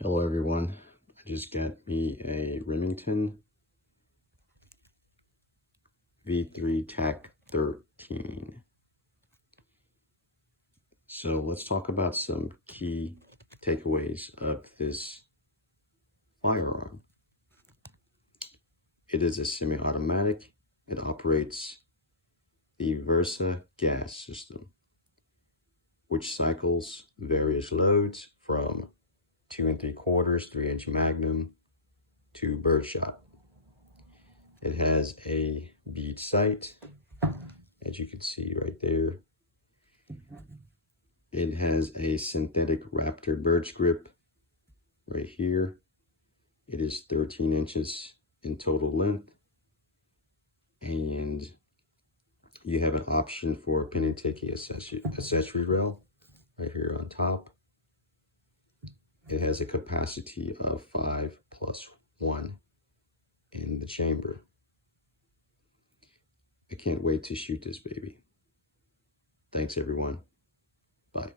Hello everyone, I just got me a Remington V3 Tac 13. So let's talk about some key takeaways of this firearm. It is a semi-automatic. It operates the Versa gas system, which cycles various loads from 2 3/4, 3-inch Magnum to birdshot. It has a bead sight, as you can see right there. It has a synthetic Raptor bird's grip right here. It is 13 inches in total length, and you have an option for a pin and ticky accessory rail right here on top. It has a capacity of 5+1 in the chamber. I can't wait to shoot this baby. Thanks everyone. Bye.